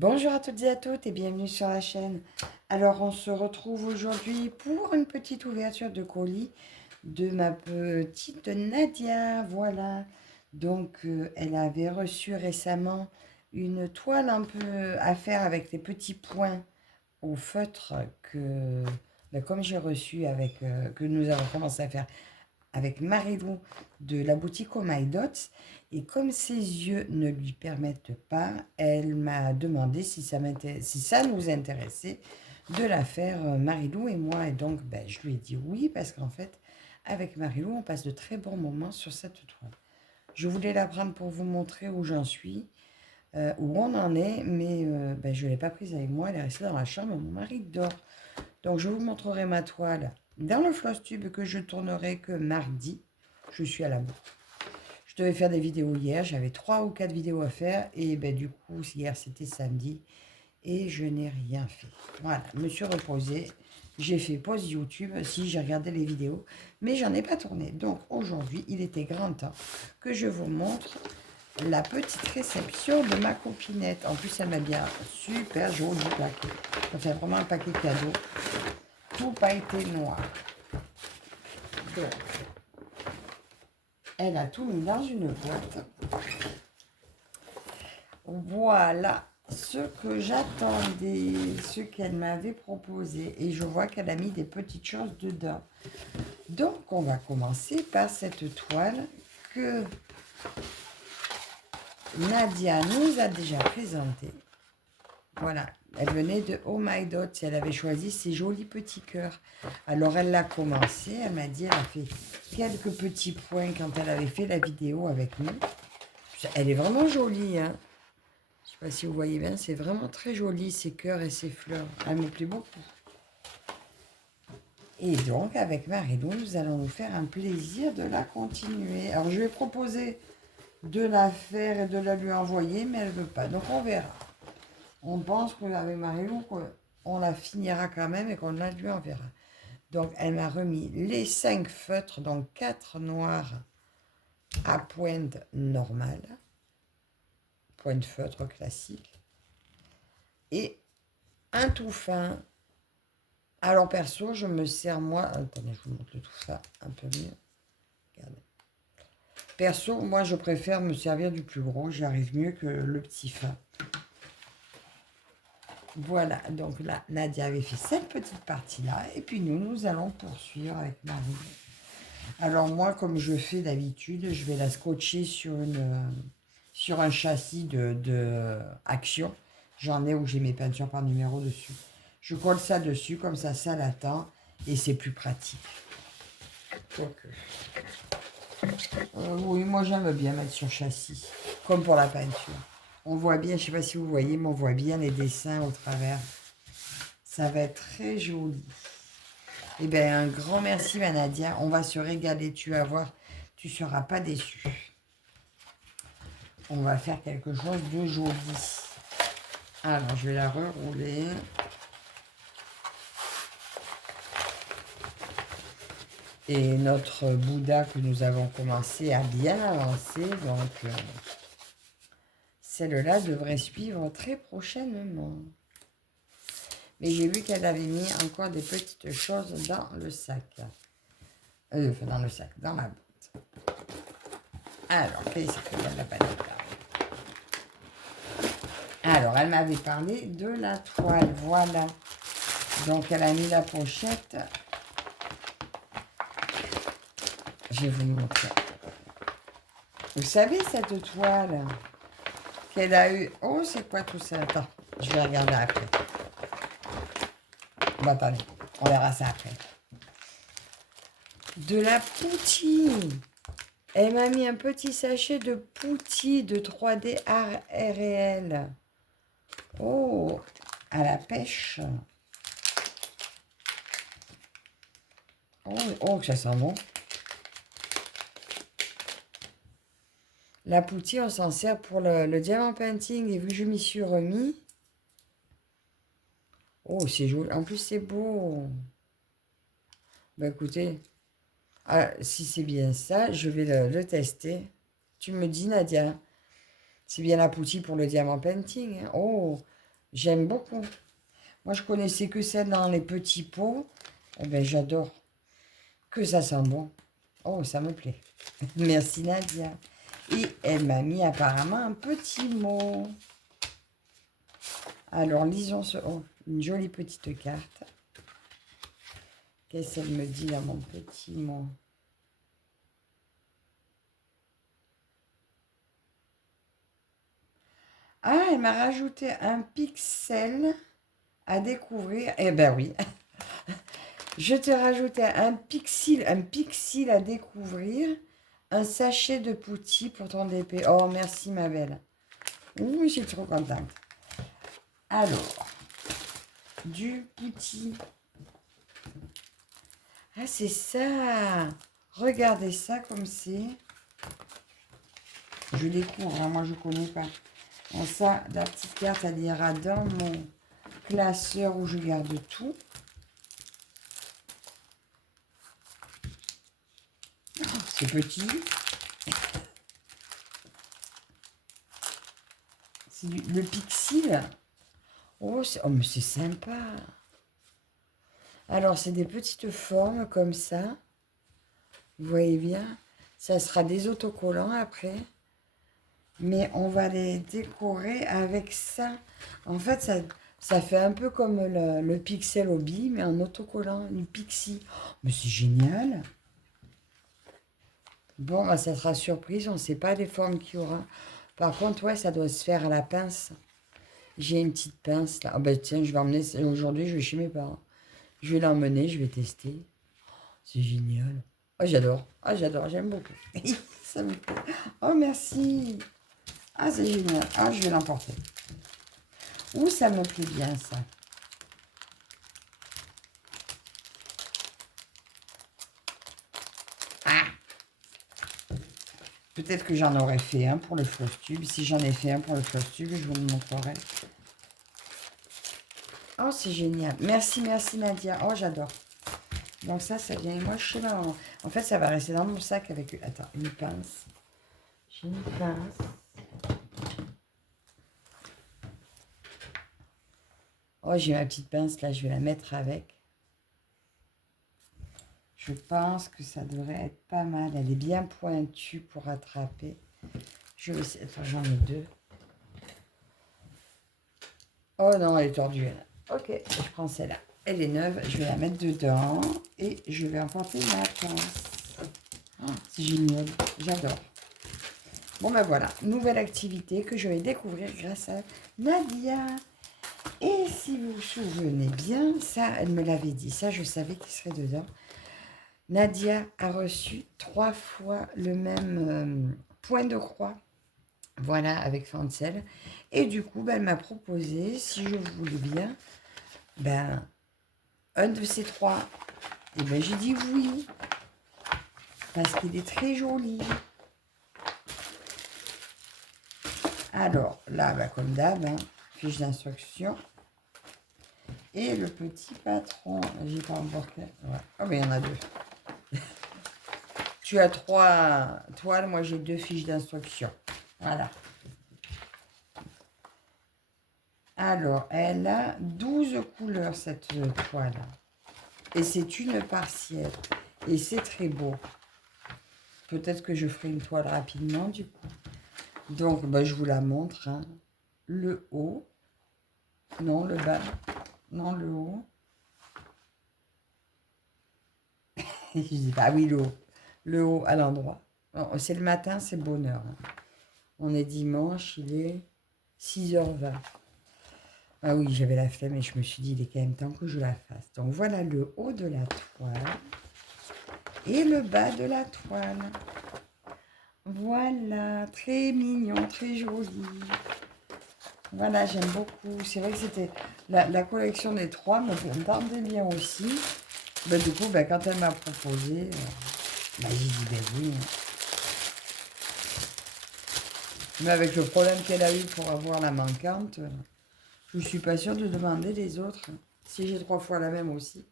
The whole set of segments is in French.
Bonjour à toutes et à toutes et bienvenue sur la chaîne. Alors on se retrouve aujourd'hui pour une petite ouverture de colis de ma petite Nadia. Voilà. Donc elle avait reçu récemment une toile un peu à faire avec des petits points au feutre que, comme j'ai reçu que nous avons commencé à faire avec Marilou de la boutique Oh My Dots. Et comme ses yeux ne lui permettent pas, elle m'a demandé si ça nous intéressait de la faire, Marilou et moi. Et donc, je lui ai dit oui, parce qu'en fait, avec Marilou, on passe de très bons moments sur cette toile. Je voulais la prendre pour vous montrer où j'en suis, où on en est, mais je ne l'ai pas prise avec moi, elle est restée dans la chambre, mon mari dort. Donc, je vous montrerai ma toile dans le floss tube que je tournerai que mardi. Je suis à la bourre. Je devais faire des vidéos hier, j'avais 3 ou 4 vidéos à faire et du coup, hier c'était samedi et je n'ai rien fait. Voilà, je me suis reposée, j'ai fait pause YouTube, si j'ai regardé les vidéos, mais j'en ai pas tourné. Donc aujourd'hui, il était grand temps que je vous montre la petite réception de ma copinette. En plus, elle m'a bien super joli paquet. Ça fait vraiment un paquet cadeau. Tout pas été noir. Donc, elle a tout mis dans une boîte. Voilà ce que j'attendais, ce qu'elle m'avait proposé. Et je vois qu'elle a mis des petites choses dedans. Donc, on va commencer par cette toile que Nadia nous a déjà présentée. Voilà, elle venait de Oh My Dots. Elle avait choisi ces jolis petits cœurs. Alors, elle l'a commencé. Elle m'a dit, elle a fait quelques petits points quand elle avait fait la vidéo avec nous. Elle est vraiment jolie, hein. Je ne sais pas si vous voyez bien, c'est vraiment très joli, ces cœurs et ces fleurs. Elle me plaît beaucoup. Et donc, avec Marilou, nous allons nous faire un plaisir de la continuer. Alors, je vais proposer de la faire et de la lui envoyer, mais elle ne veut pas. Donc, on verra. On pense qu'avec Marilou, on la finira quand même et qu'on la lui enverra. Donc, elle m'a remis les 5 feutres, donc 4 noirs à pointe normale, pointe feutre classique, et un tout fin. Alors perso, je me sers moi... Attendez, je vous montre le tout fin un peu mieux. Regardez. Perso, moi je préfère me servir du plus gros. J'y arrive mieux que le petit fin. Voilà, donc là, Nadia avait fait cette petite partie-là. Et puis nous allons poursuivre avec Marie. Alors moi, comme je fais d'habitude, je vais la scotcher sur un châssis de Action. J'en ai où j'ai mes peintures par numéro dessus. Je colle ça dessus, comme ça l'attend. Et c'est plus pratique. Donc, oui, moi j'aime bien mettre sur châssis, comme pour la peinture. On voit bien, je ne sais pas si vous voyez, mais on voit bien les dessins au travers. Ça va être très joli. Eh bien, un grand merci, ma Nadia. On va se régaler, tu vas voir, tu ne seras pas déçu. On va faire quelque chose de joli. Alors, je vais la rerouler. Et notre Bouddha que nous avons commencé à bien avancer, donc celle-là devrait suivre très prochainement. Mais j'ai vu qu'elle avait mis encore des petites choses dans le sac. Dans le sac, dans la boîte. Alors, qu'est-ce qu'il y a là-bas? Alors, elle m'avait parlé de la toile, voilà. Donc, elle a mis la pochette. Je vais vous montrer. Vous savez, cette toile qu'elle a eue... Oh, c'est quoi tout ça? Attends, je vais regarder après. Bon, attendez, on verra ça après. De la poutine. Elle m'a mis un petit sachet de poutine de 3D art réel. Oh, à la pêche. Oh, ça sent bon. La poutine, on s'en sert pour le diamant painting. Et vu que je m'y suis remis... Oh, c'est joli. En plus, c'est beau. Écoutez, si c'est bien ça, je vais le tester. Tu me dis, Nadia, c'est bien la poutine pour le diamant painting, hein. Oh, J'aime beaucoup. Moi, je connaissais que celle dans les petits pots. Eh ben, j'adore. Que ça sent bon. Oh, ça me plaît. Merci Nadia. Et elle m'a mis apparemment un petit mot. Alors, lisons ce... Oh, une jolie petite carte. Qu'est-ce qu'elle me dit là, mon petit mot? Ah, elle m'a rajouté un pixel à découvrir. Eh ben oui. Je te rajoutais un pixel à découvrir. Un sachet de poutis pour ton DP. Oh, merci ma belle. Oui, je suis trop contente. Alors, du poutis. Ah, c'est ça. Regardez ça comme c'est. Je découvre, hein, moi je connais pas. Bon, ça, la petite carte, elle ira dans mon classeur où je garde tout. Oh, c'est petit. C'est le pixel. Oh, oh, mais c'est sympa. Alors, c'est des petites formes comme ça. Vous voyez bien. Ça sera des autocollants après. Mais on va les décorer avec ça. En fait, ça fait un peu comme le Pixel Hobby, mais en autocollant, une Pixie. Oh, mais c'est génial. Bon, bah, ça sera surprise. On ne sait pas les formes qu'il y aura. Par contre, ouais, ça doit se faire à la pince. J'ai une petite pince là. Oh, bah, tiens, je vais emmener. Aujourd'hui, je vais chez mes parents. Je vais l'emmener, je vais tester. C'est génial. Oh, j'adore. Oh, j'adore, j'aime beaucoup. Ça me plaît. Oh, merci. Ah, c'est génial. Ah, je vais l'emporter. Ouh, ça me plaît bien, ça. Ah, peut-être que j'en aurais fait un pour le floss tube. Si j'en ai fait un pour le floss tube, je vous le montrerai. Oh, c'est génial. Merci, merci Nadia. Oh, j'adore. Donc ça vient moi chez ma maman. En fait, ça va rester dans mon sac avec... Attends, une pince. J'ai une pince. Oh, j'ai ma petite pince là, je vais la mettre avec. Je pense que ça devrait être pas mal. Elle est bien pointue pour attraper. Je vais essayer. Attends, j'en ai deux. Oh non, elle est tordue. Elle. Ok, je prends celle-là. Elle est neuve. Je vais la mettre dedans. Et je vais emporter ma pince. Oh, c'est génial. J'adore. Bon ben voilà, nouvelle activité que je vais découvrir grâce à Nadia. Et si vous vous souvenez bien, ça, elle me l'avait dit. Ça, je savais qu'il serait dedans. Nadia a reçu 3 fois le même point de croix. Voilà, avec Fancel. Et du coup, ben, elle m'a proposé, si je voulais bien, ben, un de ces 3. Et ben, j'ai dit oui. Parce qu'il est très joli. Alors, là, ben, comme d'hab, hein, fiche d'instruction. Et le petit patron. J'ai pas emporté. Ouais. Oh, mais il y en a 2. Tu as 3 toiles, moi j'ai 2 fiches d'instruction. Voilà. Alors, elle a 12 couleurs, cette toile. Et c'est une partielle. Et c'est très beau. Peut-être que je ferai une toile rapidement, du coup. Donc, ben, je vous la montre. Hein. Le haut. Non, le bas. Non, le haut. Je dis pas, oui, le haut. Le haut à l'endroit. Bon, c'est le matin, c'est bonheur. Hein. On est dimanche, il est 6h20. Ah oui, j'avais la flemme et je me suis dit, il est quand même temps que je la fasse. Donc voilà le haut de la toile et le bas de la toile. Voilà, très mignon, très joli. Voilà, j'aime beaucoup. C'est vrai que c'était la collection des 3 me tendait bien aussi. Ben, du coup, ben, quand elle m'a proposé, ben, j'ai dit ben oui. Mais avec le problème qu'elle a eu pour avoir la manquante, je ne suis pas sûre de demander les autres. Si j'ai 3 fois la même aussi.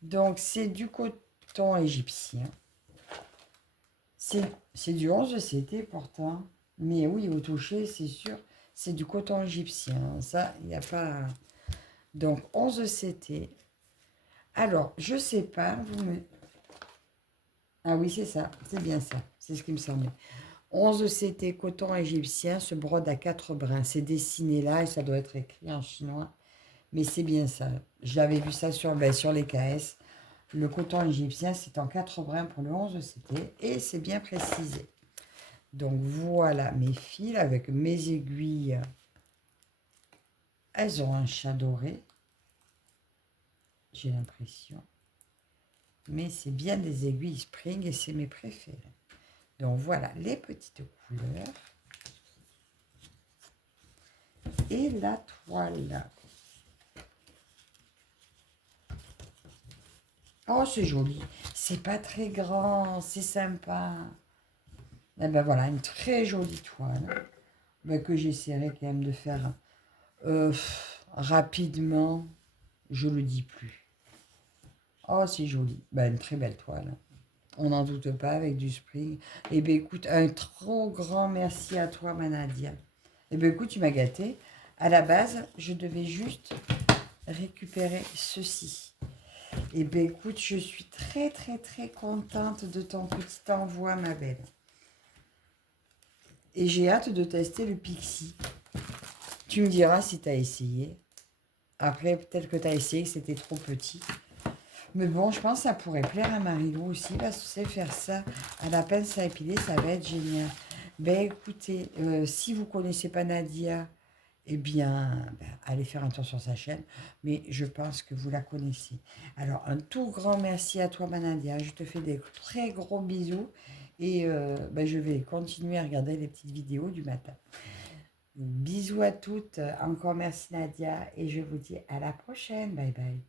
Donc, c'est du coton égyptien. C'est du 11 CT pourtant. Mais oui, au toucher, c'est sûr. c'est du coton égyptien. Ça, il n'y a pas... Donc, 11 CT. Alors, je sais pas, vous me... Ah oui, c'est ça, c'est bien ça, c'est ce qui me semblait. 11 CT coton égyptien se brode à 4 brins. C'est dessiné là et ça doit être écrit en chinois. Mais c'est bien ça. J'avais vu ça sur les KS. Le coton égyptien, c'est en 4 brins pour le 11 CT et c'est bien précisé. Donc voilà mes fils avec mes aiguilles. Elles ont un chat doré, j'ai l'impression. Mais c'est bien des aiguilles Spring et c'est mes préférés. Donc voilà les petites couleurs. Et la toile. Oh, c'est joli. C'est pas très grand, c'est sympa. Et ben voilà, une très jolie toile. Ben, que j'essaierai quand même de faire rapidement. Je le dis plus. Oh, c'est joli. Ben, une très belle toile. On n'en doute pas avec du spring. Eh bien, écoute, un trop grand merci à toi, Manadia. Eh bien, écoute, tu m'as gâté. À la base, je devais juste récupérer ceci. Eh bien, écoute, je suis très, très, très contente de ton petit envoi, ma belle. Et j'ai hâte de tester le Pixie. Tu me diras si tu as essayé. Après, peut-être que tu as essayé, que c'était trop petit. Mais bon, je pense que ça pourrait plaire à Marilou aussi, parce que c'est faire ça à la pince à épiler, ça va être génial. Ben écoutez, si vous ne connaissez pas Nadia, eh bien, allez faire un tour sur sa chaîne. Mais je pense que vous la connaissez. Alors, un tout grand merci à toi, Nadia. Je te fais des très gros bisous. Et je vais continuer à regarder les petites vidéos du matin. Bisous à toutes. Encore merci, Nadia. Et je vous dis à la prochaine. Bye bye.